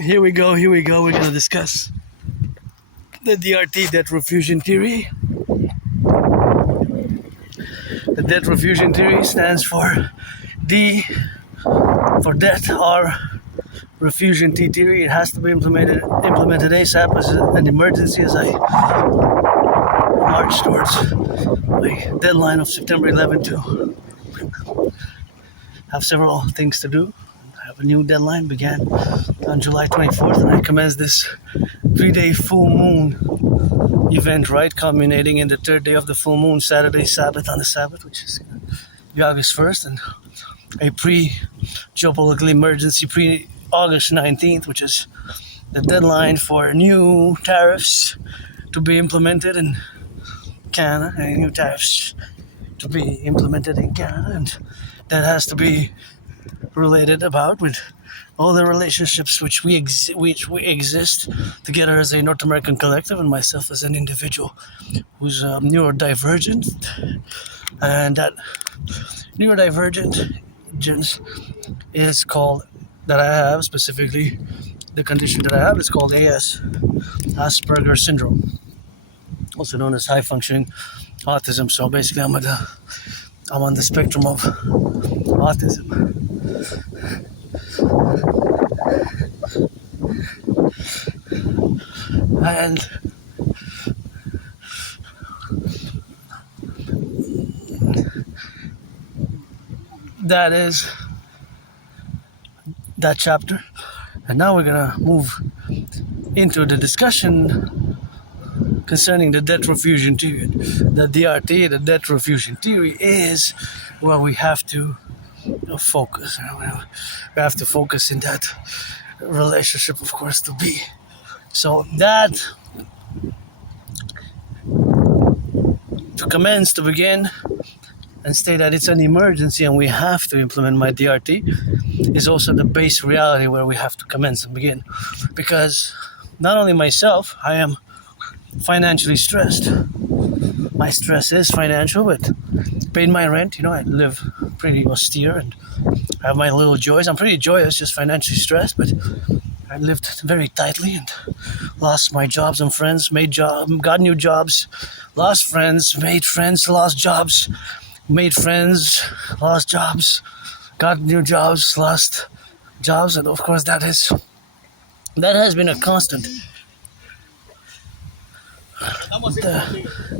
Here we go. We're going to discuss the DRT, debt refusion theory. The debt refusion theory stands for D for debt, R refusion T theory. It has to be implemented ASAP as an emergency as I march towards my deadline of September 11 to have several things to do. I have a new deadline, began on July 24th, and I commenced this 3-day full moon event, right, culminating in the third day of the full moon, Saturday Sabbath on the Sabbath, which is the August 1st, and a pre-geopolitical emergency pre-August 19th, which is the deadline for new tariffs to be implemented in Canada, and new tariffs to be implemented in Canada, and that has to be related about with all the relationships which we exist together as a North American collective, and myself as an individual who's neurodivergent, and that neurodivergence is called, that I have specifically, the condition that I have is called Asperger's syndrome, also known as high functioning autism. So basically I'm on the spectrum of autism. And that is that chapter. And now we're gonna move into the discussion concerning the debt refusion theory. The DRT, the debt refusion theory, is where we have to focus. We have to focus in that relationship, of course, to be. So that, to begin and state that it's an emergency and we have to implement my DRT, is also the base reality where we have to commence and begin. Because not only myself, I am financially stressed. My stress is financial, but paid my rent, I live pretty austere and have my little joys. I'm pretty joyous, just financially stressed, but I lived very tightly and lost my jobs and friends, got new jobs, lost friends, made friends, lost jobs, made friends, lost jobs, got new jobs, lost jobs, and of course that has been a constant.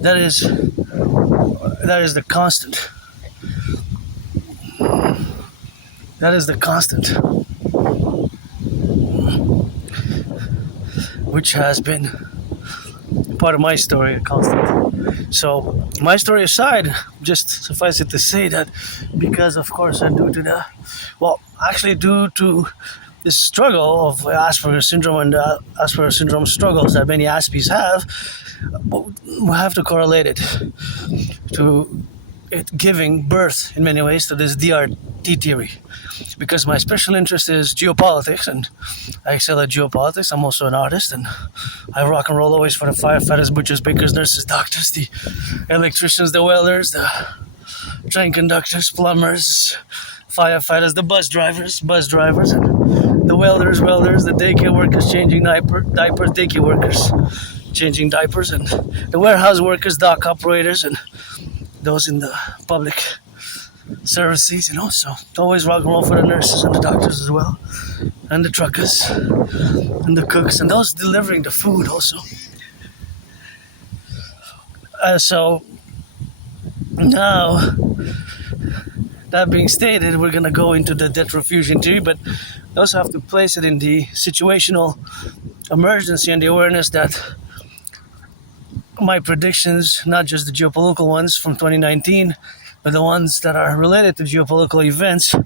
That is the constant. That is the constant, which has been part of my story, a constant. So, my story aside, just suffice it to say that because, of course, and due to this struggle of Asperger's syndrome and Asperger's syndrome struggles that many Aspies have, we have to correlate it to it giving birth in many ways to this DRT theory. Because my special interest is geopolitics, and I excel at geopolitics. I'm also an artist, and I rock and roll always for the firefighters, butchers, bakers, nurses, doctors, the electricians, the welders, the train conductors, plumbers, firefighters, the bus drivers, and the welders, the daycare workers changing diapers, daycare workers changing diapers, and the warehouse workers, dock operators, and those in the public services, so always rock and roll for the nurses and the doctors as well, and the truckers, and the cooks, and those delivering the food also. So now, that being stated, we're going to go into the debt refusion theory, but we also have to place it in the situational emergency and the awareness that my predictions, not just the geopolitical ones from 2019, but the ones that are related to geopolitical events,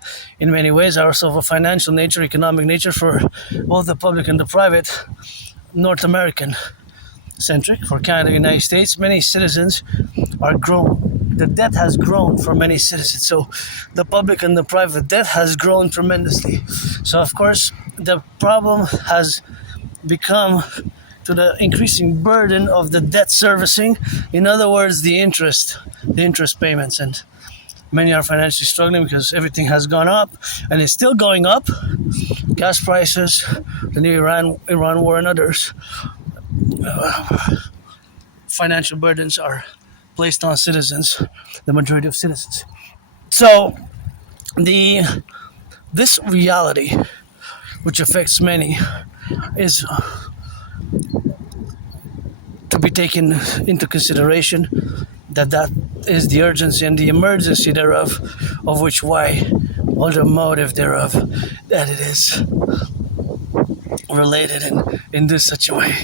in many ways are also of a financial nature, economic nature for both the public and the private, North American centric. For Canada and the United States, many citizens are grown. The debt has grown for many citizens. So the public and the private debt has grown tremendously. So of course, the problem has become to the increasing burden of the debt servicing. In other words, the interest payments. And Many are financially struggling because everything has gone up and is still going up. Gas prices, the new Iran war, and others. Financial burdens are placed on citizens, the majority of citizens. So this reality, which affects many, is to be taken into consideration. That is the urgency and the emergency thereof, of which why, or the motive thereof, that it is related in this such a way.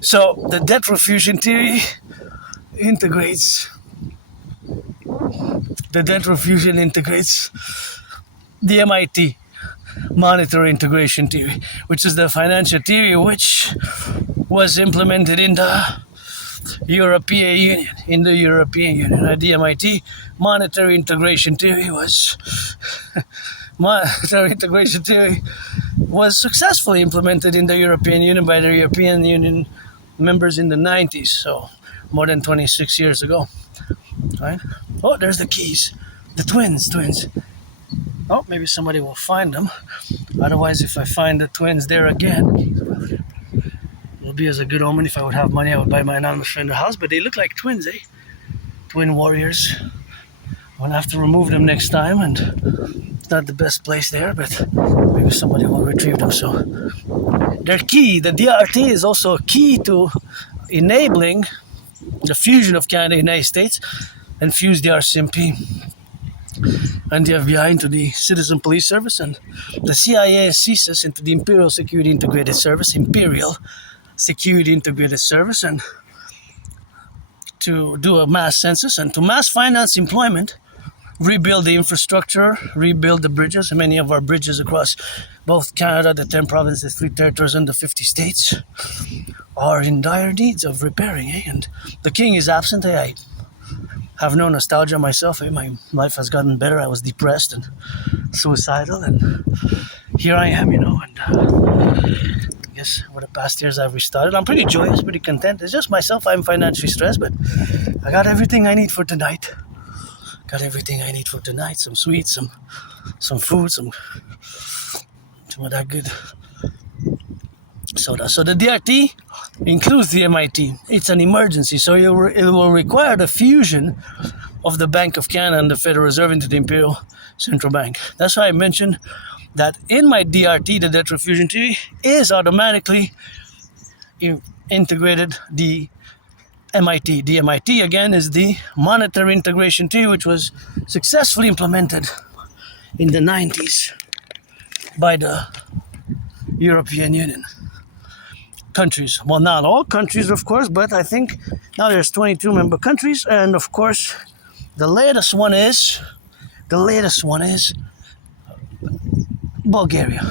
So the debt refusion theory integrates the MIT, monetary integration theory, which is the financial theory which was implemented in the European Union. The MIT monetary integration theory was successfully implemented in the European Union by the European Union members in the 90s, so more than 26 years ago. Right? Oh, there's the keys. The twins. Oh, maybe somebody will find them. Otherwise, if I find the twins there again, it will be as a good omen. If I would have money, I would buy my anonymous friend a house, but they look like twins, eh? Twin warriors. I'll have to remove them next time, and it's not the best place there, but maybe somebody will retrieve them. So their key, the DRT, is also a key to enabling the fusion of Canada and the United States, and fuse the RCMP and the FBI into the Citizen Police Service, and the CIA and CSIS into the Imperial Security Integrated Service, and to do a mass census and to mass finance employment, rebuild the infrastructure, rebuild the bridges. Many of our bridges across both Canada, the 10 provinces, 3 territories, and the 50 states are in dire needs of repairing. And the king is absent. I have no nostalgia myself. My life has gotten better. I was depressed and suicidal, and here I am, and I guess over the past years I've restarted. I'm pretty joyous, pretty content. It's just myself. I'm financially stressed, but I got everything I need for tonight. Some sweets, some food, some of that good soda. So the DRT includes the MIT. It's an emergency, so it will require the fusion of the Bank of Canada and the Federal Reserve into the Imperial Central Bank. That's why I mentioned that in my DRT, the debt refusion theory is automatically integrated the MIT. The MIT, again, is the monetary integration theory, which was successfully implemented in the 90s by the European Union countries. Well, not all countries, of course, but I think now there's 22 member countries, and of course, the latest one is Bulgaria.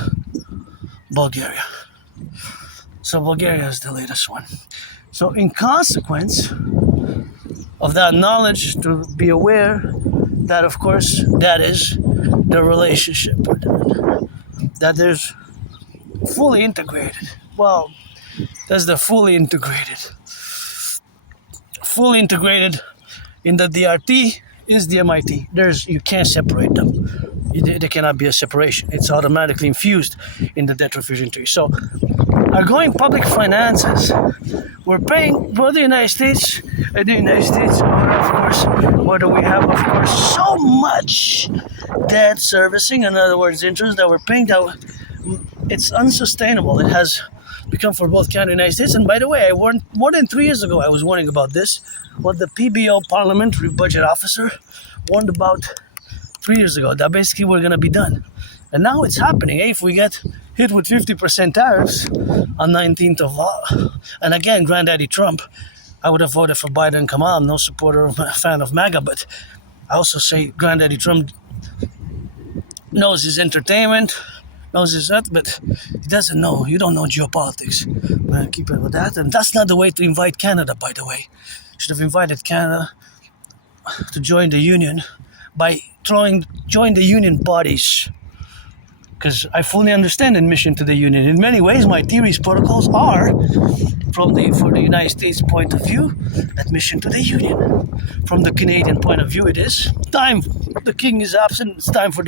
So Bulgaria is the latest one. So in consequence of that knowledge, to be aware that, of course, that is the relationship that there's fully integrated. Well, that's the fully integrated in the DRT is the MIT. You can't separate them. There cannot be a separation. It's automatically infused in the debt refusion theory. So our going public finances, we're paying for the United States, of course, whether we have, of course, so much debt servicing, in other words, interest that we're paying, that it's unsustainable. It has become for both Canada and the United States. And by the way, I warned more than 3 years ago, I was warning about this, what the PBO Parliamentary Budget Officer warned about 3 years ago, that basically we're going to be done. And now it's happening. If we get hit with 50% tariffs on 19th of and again, Granddaddy Trump, I would have voted for Biden and Kamala. I'm no fan of MAGA, but I also say Granddaddy Trump knows his entertainment, knows his that, but he doesn't know. You don't know geopolitics. Keep it with that. And that's not the way to invite Canada, by the way. You should have invited Canada to join the Union by join the Union bodies because I fully understand admission to the Union. In many ways, my theories, protocols are, for the United States point of view, admission to the Union. From the Canadian point of view, it is time. The King is absent. It's time for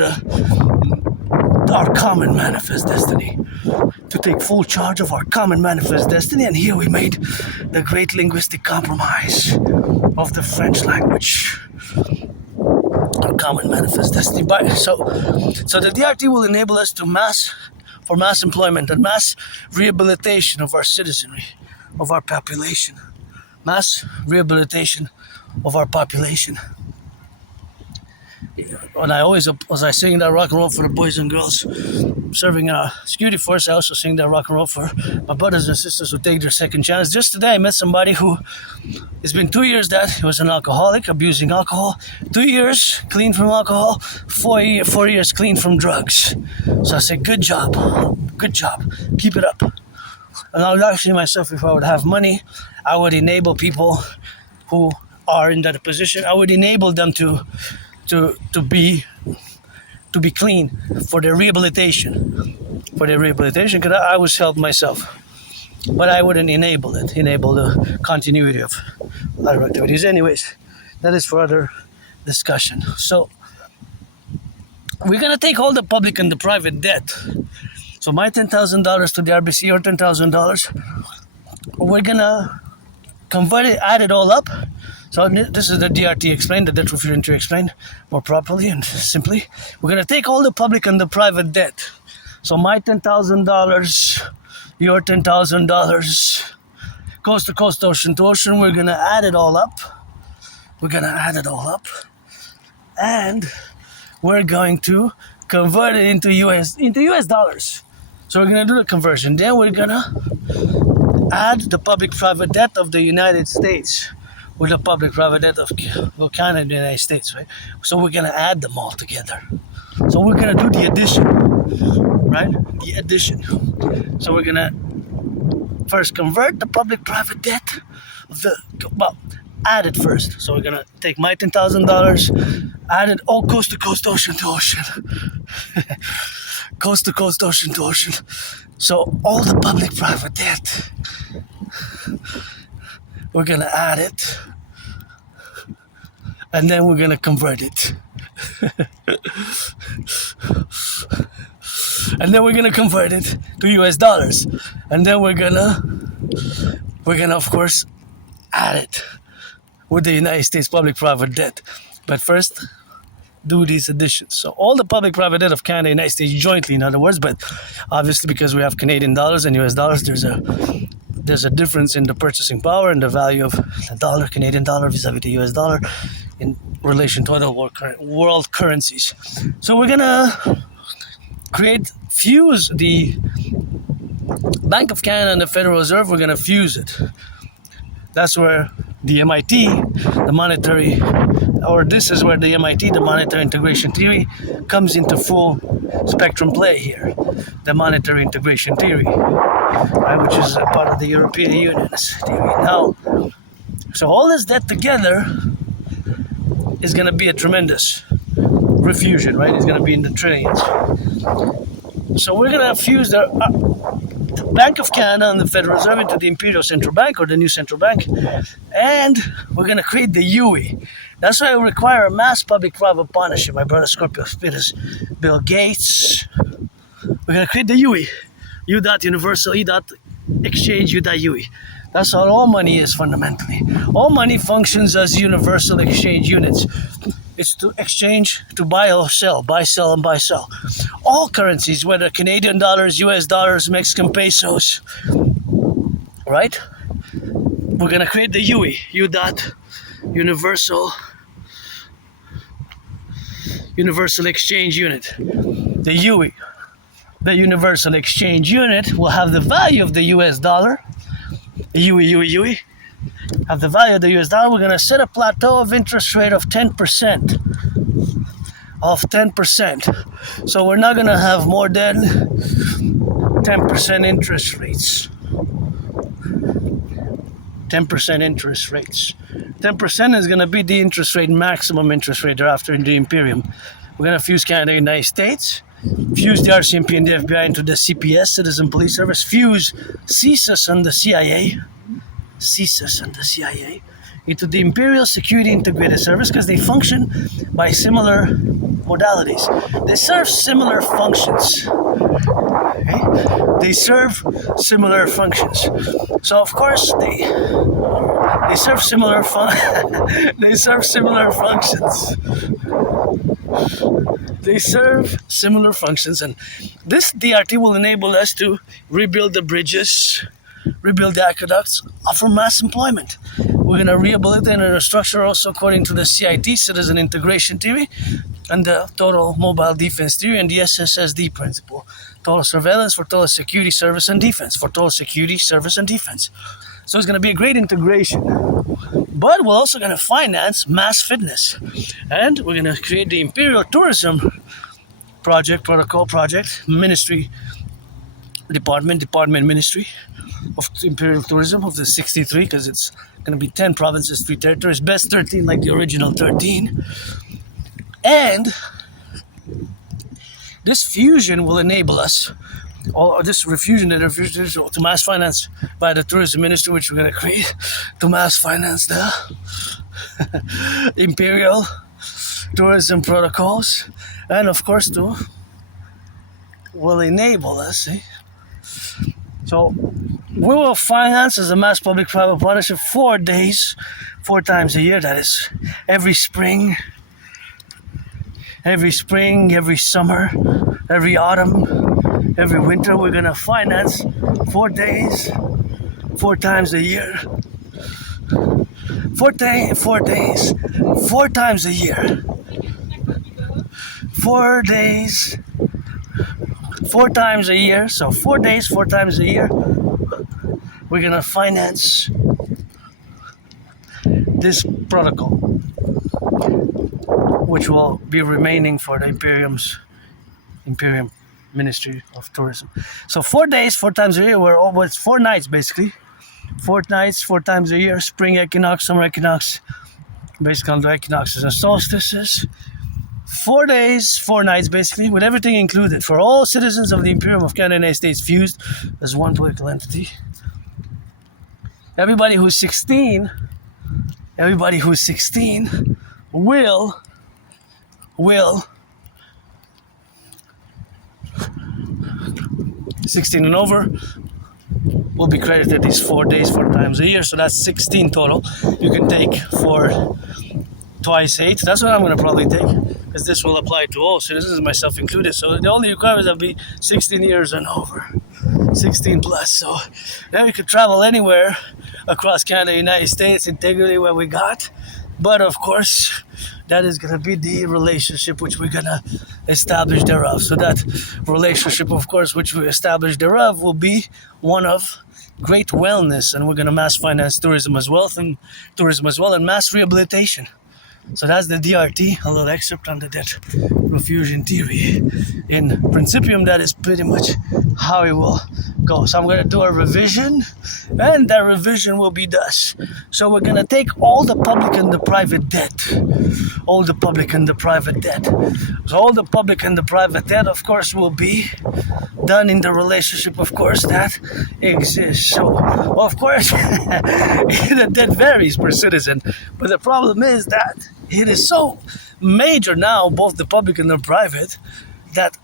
our common manifest destiny, to take full charge of our common manifest destiny. And here we made the great linguistic compromise of the French language. Our common manifest destiny. So the DRT will enable us to mass employment and mass rehabilitation of our citizenry, of our population. Mass rehabilitation of our population. And I always, as I sing that rock and roll for the boys and girls serving in our security force, I also sing that rock and roll for my brothers and sisters who take their second chance. Just today I met somebody who, it's been 2 years that he was an alcoholic, abusing alcohol, 2 years clean from alcohol, 4 years clean from drugs. So I said, good job, keep it up. And I would actually myself, if I would have money, I would enable people who are in that position, I would enable them to be clean for their rehabilitation. Because I was helped myself, but I wouldn't enable the continuity of other activities. Anyways, that is for other discussion. So we're gonna take all the public and the private debt. So my $10,000 to the RBC, or $10,000, we're gonna convert it, add it all up. So this is the DRT explained, the debt refusion to explain more properly and simply. We're going to take all the public and the private debt. So my $10,000, your $10,000, coast to coast, ocean to ocean. We're going to add it all up. And we're going to convert it into US dollars. So we're going to do the conversion. Then we're going to add the public-private debt of the United States with the public-private debt of Canada and the United States, right? So we're going to add them all together. So we're going to do the addition, right? The addition. So we're going to first convert the public-private debt add it first. So we're going to take my $10,000, add it all coast to coast, ocean to ocean. Coast to coast, ocean to ocean. So all the public-private debt, we're going to add it, and then we're going to convert it. And then we're going to convert it to US dollars. And then we're going to of course, add it with the United States public-private debt. But first, do these additions. So all the public-private debt of Canada and the United States jointly, in other words, but obviously because we have Canadian dollars and US dollars, there's a difference in the purchasing power and the value of the dollar, Canadian dollar vis-a-vis the US dollar in relation to other world currencies. So we're gonna fuse the Bank of Canada and the Federal Reserve. We're gonna fuse it. That's where the MIT, the monetary integration theory comes into full spectrum play here. The monetary integration theory, right, which is a part of the European Union's theory. Now, so all this debt together is going to be a tremendous refusion, right? It's going to be in the trillions. So we're going to fuse the Bank of Canada and the Federal Reserve into the Imperial Central Bank, or the new central bank, and we're going to create the UE. That's why we require a mass public-private partnership. My brother Scorpio Spitters, Bill Gates. We're going to create the UE. U. Universal, E. Exchange, U. UE. That's all money is fundamentally. All money functions as universal exchange units. It's to exchange, to buy or sell, buy, sell, and buy, sell. All currencies, whether Canadian dollars, US dollars, Mexican pesos, right? We're going to create the UE, Universal Exchange Unit. The UE, the Universal Exchange Unit, will have the value of the US dollar. UE, have the value of the US dollar. We're going to set a plateau of interest rate of 10%. So we're not going to have more than 10% interest rates. 10% interest rates. 10% is going to be the interest rate, maximum interest rate thereafter in the Imperium. We're going to fuse Canada and the United States. fuse the RCMP and the FBI into the CPS, Citizen Police Service, fuse CSIS and the CIA, into the Imperial Security Integrated Service because they function by similar modalities. They serve similar functions. Okay? They serve similar functions. So of course they serve similar they serve similar functions. They serve similar functions, and this DRT will enable us to rebuild the bridges, rebuild the aqueducts, offer mass employment. We're going to rehabilitate and restructure also according to the CIT, Citizen Integration Theory, and the Total Mobile Defense Theory, and the SSSD principle. Total Surveillance for Total Security Service and Defense, for Total Security Service and Defense. So it's going to be a great integration. But we're also going to finance mass fitness. And we're going to create the Imperial Tourism Protocol Project, Ministry, Department Ministry of Imperial Tourism of the 63, because it's going to be 10 provinces, 3 territories, best 13 like the original 13. And this fusion will enable us, or this refusion to mass finance by the tourism ministry, which we're going to create to mass finance the imperial tourism protocols, and of course will enable us. So we will finance as a mass public-private partnership 4 days, 4 times a year. That is every spring, every summer, every autumn, every winter. We're gonna finance 4 days, 4 times a year. 4 days, 4 times a year. 4 days, 4 times a year. So 4 days, 4 times a year. We're gonna finance this protocol, which will be remaining for the Imperium Ministry of Tourism. So 4 days, 4 times a year. It's 4 nights basically. 4 nights, 4 times a year. Spring equinox, summer equinox, basically on the equinoxes and solstices. 4 days, 4 nights basically, with everything included for all citizens of the Imperium of Canada and United States fused as one political entity. Everybody who's 16 will 16 and over will be credited these 4 days, 4 times a year. So that's 16 total. You can take for twice 8. That's what I'm going to probably take, because this will apply to all citizens, myself included. So the only requirements will be 16 years and over, 16 plus. So then we could travel anywhere across Canada, United States, Integree, where we got. But of course, that is going to be the relationship which we're going to establish thereof. So that relationship, of course, which we establish thereof will be one of great wellness, and we're going to mass finance tourism as well, and mass rehabilitation. So that's the DRT, a little excerpt on the debt refusion theory. In Principium, that is pretty much how it will go. So I'm going to do a revision, and that revision will be thus. So we're going to take all the public and the private debt. All the public and the private debt. So all the public and the private debt, of course, will be done in the relationship, of course, that exists. So, of course, the debt varies per citizen. But the problem is that it is so major now, both the public and the private, that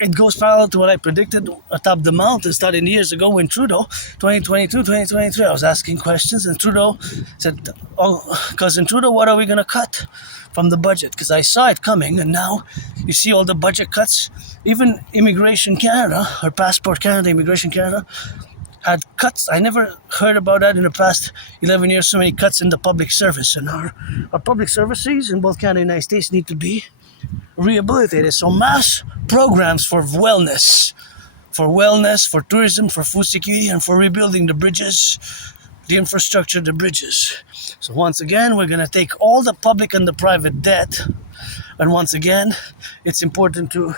it goes parallel to what I predicted atop the mountain starting years ago when Trudeau, 2022, 2023, I was asking questions, and Trudeau said, "Oh, Cousin Trudeau, what are we going to cut from the budget?" Because I saw it coming, and now you see all the budget cuts. Even Immigration Canada, or Passport Canada, Immigration Canada, had cuts. I never heard about that in the past 11 years, so many cuts in the public service. And our public services in both Canada and the United States need to be rehabilitated. So mass programs for wellness, for tourism, for food security, and for rebuilding the bridges, the infrastructure, the bridges. So once again, we're going to take all the public and the private debt. And once again, it's important to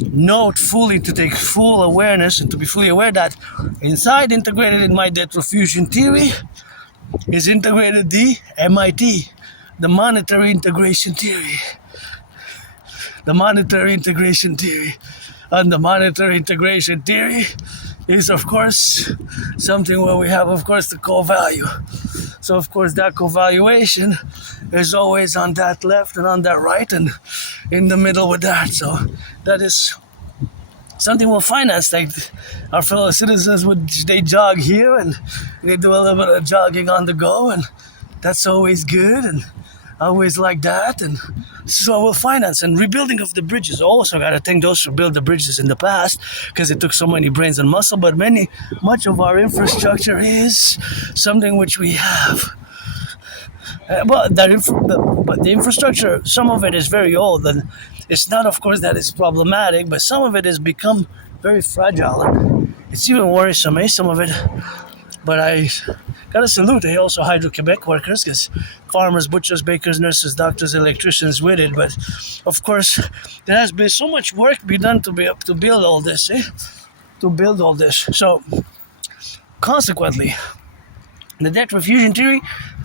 note fully, to take full awareness and to be fully aware that integrated in my debt refusion theory is integrated the MIT, the monetary integration theory. the monetary integration theory. And the monetary integration theory is, of course, something where we have, of course, the co-value. So, of course, that co-valuation is always on that left and on that right and in the middle with that. So that is something we'll finance. Like our fellow citizens, they jog here and they do a little bit of jogging on the go, and that's always good and always like that. And so we'll finance. And rebuilding of the bridges, also got to thank those who built the bridges in the past, because it took so many brains and muscle. But much of our infrastructure is something which we have. But the infrastructure, some of it is very old, and it's not, of course, that it's problematic, but some of it has become very fragile, and it's even worrisome, some of it. But I gotta salute also Hydro-Quebec workers, because farmers, butchers, bakers, nurses, doctors, electricians with it. But of course, there has been so much work to be done to build all this, to build all this. So consequently, the debt refusion theory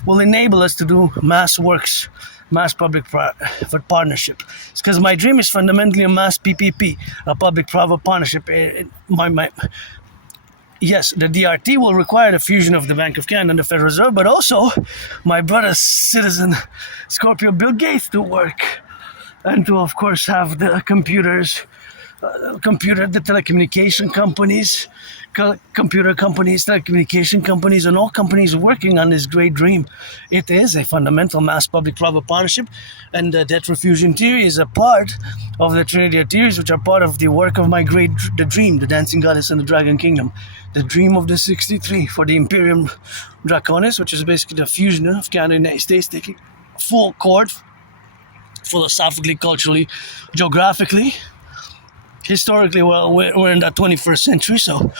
will enable us to do mass works, mass public-private partnership. It's because my dream is fundamentally a mass PPP, a public-private partnership. Yes, the DRT will require the fusion of the Bank of Canada and the Federal Reserve, but also my brother, citizen Scorpio Bill Gates, to work and to, of course, have the the telecommunication companies, telecommunication companies, and all companies working on this great dream. It is a fundamental mass public-private partnership, and the debt refusion theory is a part of the Trinity of theories, which are part of the work of the dream, the Dancing Goddess and the Dragon Kingdom, the dream of the 63 for the Imperium Draconis, which is basically the fusion of Canada and the United States taking full court, philosophically, culturally, geographically. Historically, well, we're in the 21st century, so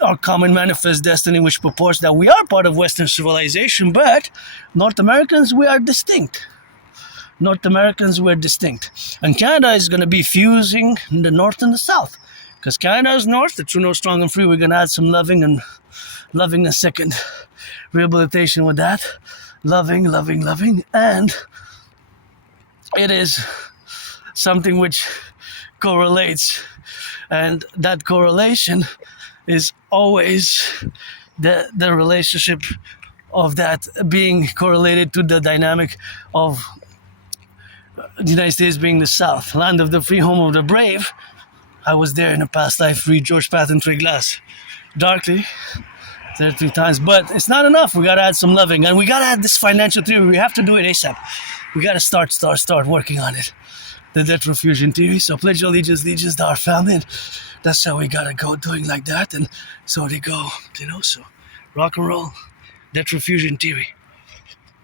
our common manifest destiny, which purports that we are part of Western civilization, but North Americans, we are distinct. North Americans, we're distinct. And Canada is going to be fusing the North and the South. Because Canada is North, the true, no, strong, and free. We're going to add some loving and a second rehabilitation with that. Loving. And it is something which correlates, and that correlation is always the relationship of that being correlated to the dynamic of the United States being the South, land of the free, home of the brave. I was there in a past life, read George Patton Treiglas darkly there 3 times, but it's not enough. We got to add some loving, and we got to add this financial theory. We have to do it ASAP. We got to start working on it. The debt refusion theory. So pledge your allegiance to our family. And that's how we gotta go, doing like that. And so they go, so rock and roll, debt refusion theory.